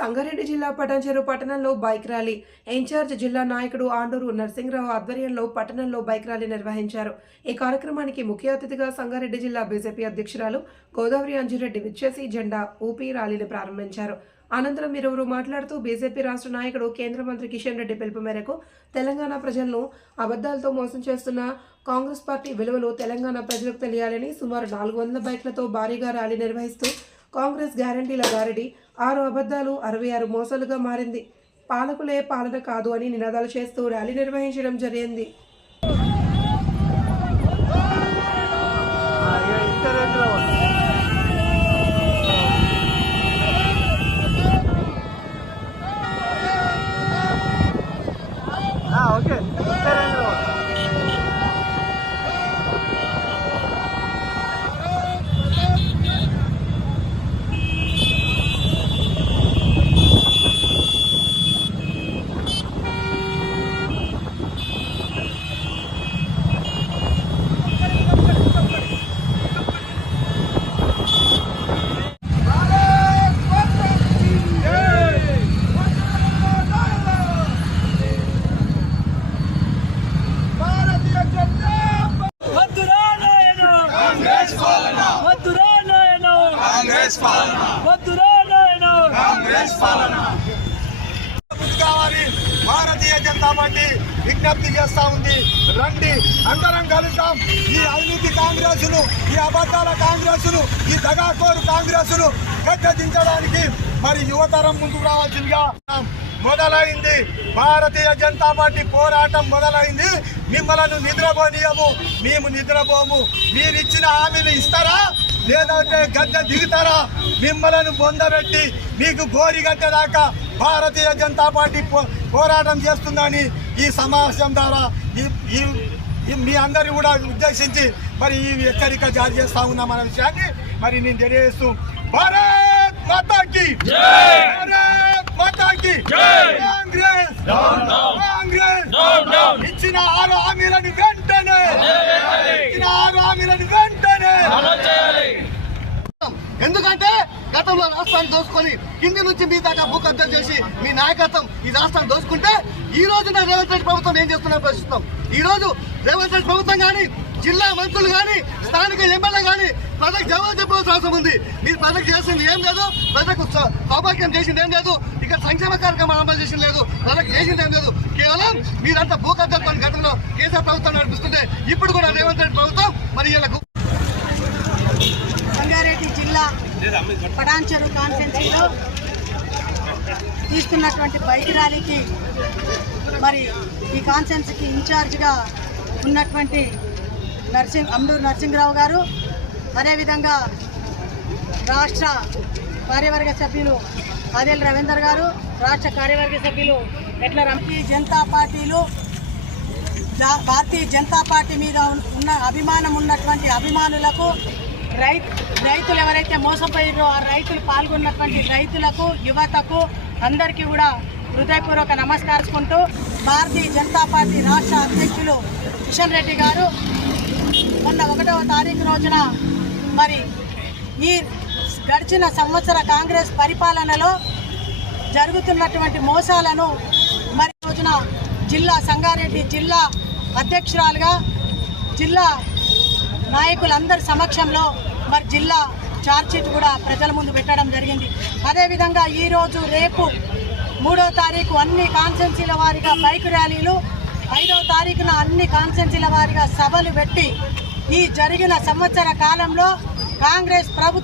సంగారెడ్డి జిల్లా పటాన్చెరు పట్టణంలో bike rally. Incharge జిల్లా నాయకుడు ఆండూరు నరసింహరావు ఆధ్వర్యంలో పట్టణంలో బైక్ ర్యాలీ నిర్వహించారు. ఈ కార్యక్రమానికి ముఖ్య అతిథిగా సంగారెడ్డి జిల్లా బీజేపీ అధ్యక్షురాలు గోదావరి అంజిరెడ్డి విచ్చేసి జెండా ఊపి ర్యాలీని ప్రారంభించారు. అనంతరం ఇరువురు మాట్లాడుతూ బీజేపీ రాష్ట్ర నాయకుడు కేంద్ర మంత్రి కిషన్ రెడ్డి పిలుపు మేరకు తెలంగాణ ప్రజలను అబద్ధాలతో మోసం చేస్తున్న కాంగ్రెస్ పార్టీ విలువలు తెలంగాణ ప్రజలకు తెలియాలని సుమారు నాలుగు వందల బైక్లతో భారీగా ర్యాలీ నిర్వహిస్తూ కాంగ్రెస్ గ్యారంటీల గారడి ఆరు అబద్ధాలు అరవై ఆరు మోసాలుగా మారింది. పాలకులే పాలన కాదు అని నినాదాలు చేస్తూ ర్యాలీ నిర్వహించడం జరిగింది ఓకే వద్దురా నాయనా కాంగ్రెస్ పాలన వద్దురా నాయనా కాంగ్రెస్ పాలన. వద్దురా కాంగ్రెస్ పాలన. కావాలి. భారతీయ జనతా పార్టీ విజ్ఞప్తి చేస్తా ఉంది. రండి అందరం కలుద్దాం. ఈ అవినీతి కాంగ్రెస్ను ఈ అబద్ధాల కాంగ్రెసులు ఈ దగాకోరు కాంగ్రెస్ను గద్దెదించడానికి మరి యువతరం ముందుకు రావాల్సిందిగా మొదలైంది. భారతీయ జనతా పార్టీ పోరాటం మొదలైంది. మిమ్మల్ని నిద్రపోనీయము. మేము నిద్రపోము. మీరు ఇచ్చిన హామీలు ఇస్తారా? లేదంటే గద్దె దిగుతారా? మిమ్మల్ని పొందబెట్టి మీకు గోరి దాకా భారతీయ జనతా పార్టీ పో- పోరాటం చేస్తుందని ఈ సమావేశం ద్వారా ఈ మీ అందరిని కూడా ఉద్దేశించి మరి ఈ హెచ్చరిక జారీ చేస్తా ఉన్నాం అనే విషయాన్ని. మరి నేను తెలియజేస్తూ భారత్ మాతాకి! భారత్ మాతాకి కాంగ్రెస్! కాంగ్రెస్! ఇచ్చిన ఆరు హామీలను వెంటనే! ఇచ్చిన ఆరు హామీలను వెంటనే! ఎందుకంటే గతంలో రాష్ట్రాన్ని దోసుకొని కింది నుంచి మీ దాకా భూ కబ్జా చేసి మీ నాయకత్వం ఈ రాష్ట్రాన్ని దోసుకుంటే ఈ రోజున రేవంత్ రెడ్డి ప్రభుత్వం ఏం చేస్తున్నా ప్రశ్నిస్తాం ఈ రోజు రేవంత్ రెడ్డి ప్రభుత్వం కానీ జిల్లా మంత్రులు కానీ స్థానిక ఎమ్మెల్యే కానీ ప్రజలకు జవాబు చెప్పాల్సిన అవసరం ఉంది. మీరు ప్రజలకు చేసింది ఏం లేదు. ప్రజలకు సౌభాగ్యం చేసింది ఏం లేదు. ఇక్కడ సంక్షేమ కార్యక్రమాలు అమలు చేసింది లేదు. ప్రజలకు చేసింది ఏం లేదు. కేవలం మీరంతా భూ ఘటనలో గతంలో కేసీఆర్ ప్రభుత్వం నడిపిస్తుంటే ఇప్పుడు కూడా రేవంత్ రెడ్డి ప్రభుత్వం మరి వీళ్ళకు సంగారెడ్డి జిల్లా పడాన్చెరు కాన్ఫరెన్సీలో తీస్తున్నటువంటి బైక్ ర్యాలీకి మరి ఈ కాన్ఫరెన్స్కి ఇన్ఛార్జ్గా ఉన్నటువంటి నర్సింగ్ అమ్మూరు నరసింహరావు గారు అదేవిధంగా రాష్ట్ర కార్యవర్గ సభ్యులు ఆదేల్ రవీందర్ గారు రాష్ట్ర కార్యవర్గ సభ్యులు ఎట్ల రమకి జనతా పార్టీలు జా- భారతీయ జనతా పార్టీ మీద ఉన్న అభిమానం ఉన్నటువంటి అభిమానులకు రైతు రైతులు ఎవరైతే మోసపోయారో ఆ రైతులు పాల్గొన్నటువంటి రైతులకు యువతకు అందరికీ కూడా హృదయపూర్వక నమస్కరించుకుంటూ భారతీయ జనతా పార్టీ రాష్ట్ర అధ్యక్షులు కిషన్ రెడ్డి గారు మొన్న ఒకటవ తారీఖు రోజున మరి ఈ గడిచిన సంవత్సర కాంగ్రెస్ పరిపాలనలో జరుగుతున్నటువంటి మోసాలను మరి రోజున జిల్లా సంగారెడ్డి జిల్లా అధ్యక్షురాలుగా జిల్లా నాయకులందరి సమక్షంలో మరి జిల్లా ఛార్జ్షీట్ కూడా ప్రజల ముందు పెట్టడం జరిగింది. అదేవిధంగా ఈరోజు రేపు మూడో తారీఖు అన్ని కాన్సెన్సీల వారిగా బైక్ ర్యాలీలు ఐదో తారీఖున అన్ని కాన్సెన్సీల వారిగా సభలు పెట్టి ఈ జరిగిన సంవత్సర కాలంలో కాంగ్రెస్ ప్రభుత్వం